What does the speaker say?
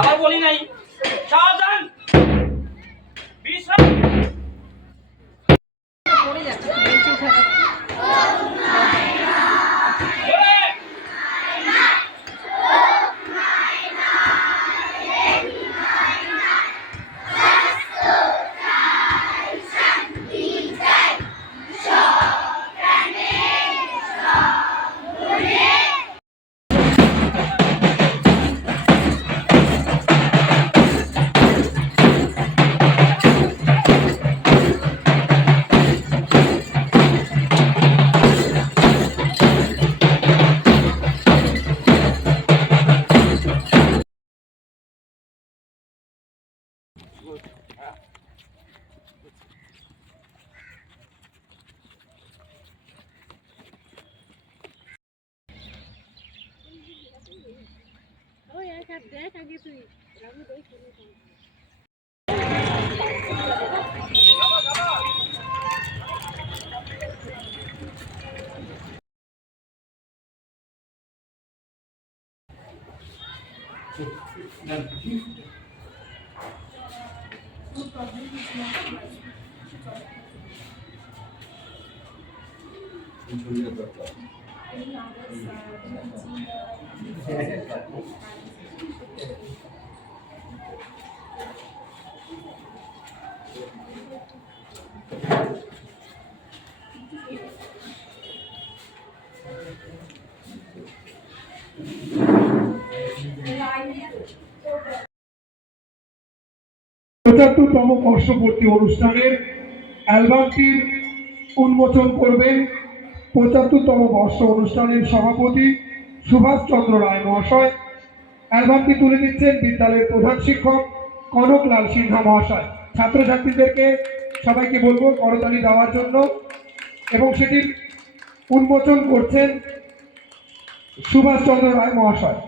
আবার বলি নাই সাবধান বিশ্রাম পড়ে যাচ্ছে বেঞ্চে থাকে দেখ আগে তুই রামু দেখ পঁচাত্তরতম বর্ষপূর্তি অনুষ্ঠানের অ্যালবামটির উন্মোচন করবেন ৭৫তম বর্ষ অনুষ্ঠানের সভাপতি সুভাষচন্দ্র রায় মহাশয়। অ্যালবামটি তুলে দিচ্ছেন বিদ্যালয়ের প্রধান শিক্ষক কনকলাল সিনহা মহাশয়। ছাত্রছাত্রীদেরকে সবাইকে বলবো করতালি দেওয়ার জন্য, এবং সেটির উন্মোচন করছেন সুভাষচন্দ্র রায় মহাশয়।